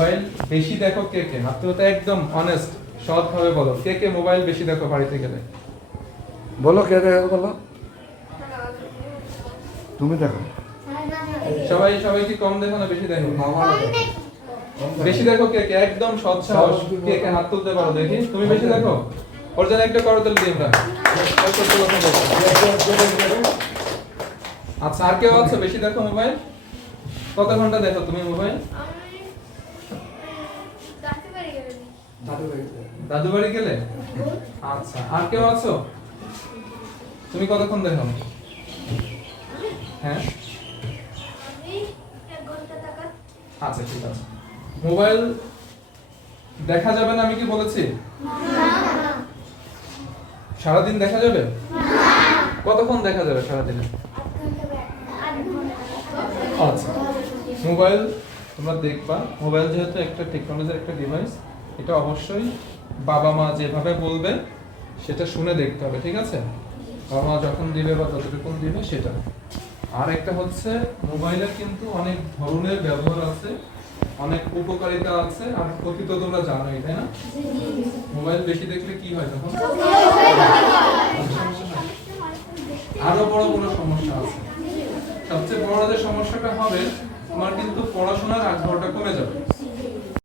Mobile বেশি দেখো কে কে? হাত তুলতে একদম অনেস্ট সৎ ভাবে বলো, কে কে মোবাইল বেশি দেখো বাড়িতে গেলে? বলো কে দেখো, বলো তুমি দেখো। সবাই সবাই কি কম দেখো না বেশি দেখো? বেশি দেখো কে কে? একদম সৎ সাহস কে কে হাত তুলতে পারো দেখি। তুমি বেশি দেখো? ওর জন্য একটা করতাল দিই আমরা। আচ্ছা, আর কেউ আছো বেশি দেখো মোবাইল? কত ঘন্টা দেখো তুমি মোবাইল? দাদু বাড়ি গেলে? আচ্ছা, আর কেউ আছো? তুমি কতক্ষণ দেখো? হ্যাঁ, আচ্ছা ঠিক আছে। মোবাইল দেখা যাবে না আমি কি বলেছি? সারাদিন দেখা যাবে? কতক্ষণ দেখা যাবে সারাদিনে? আচ্ছা, মোবাইল তোমরা দেখবা। মোবাইল যেহেতু একটা টেকনোলজির একটা ডিভাইস, এটা অবশ্যই বাবা মা যেভাবে বলবে সেটা শুনে দেখতে হবে, ঠিক আছে? বাবা মা যখন দিবে বা যতটুকু দিবে সেটা। আর একটা হচ্ছে মোবাইলের কিন্তু অনেক ধরনের ব্যবহার আছে, অনেক উপকারিতা আছে, আর ক্ষতি তো তোমরা জানোই, তাই না? মোবাইল বেশি দেখলে কি হয় তখন? আরো বড় বড় সমস্যা আছে। সবচেয়ে বড় যে সমস্যাটা হবে, তোমার কিন্তু পড়াশোনার আগ্রহটা কমে যাবে।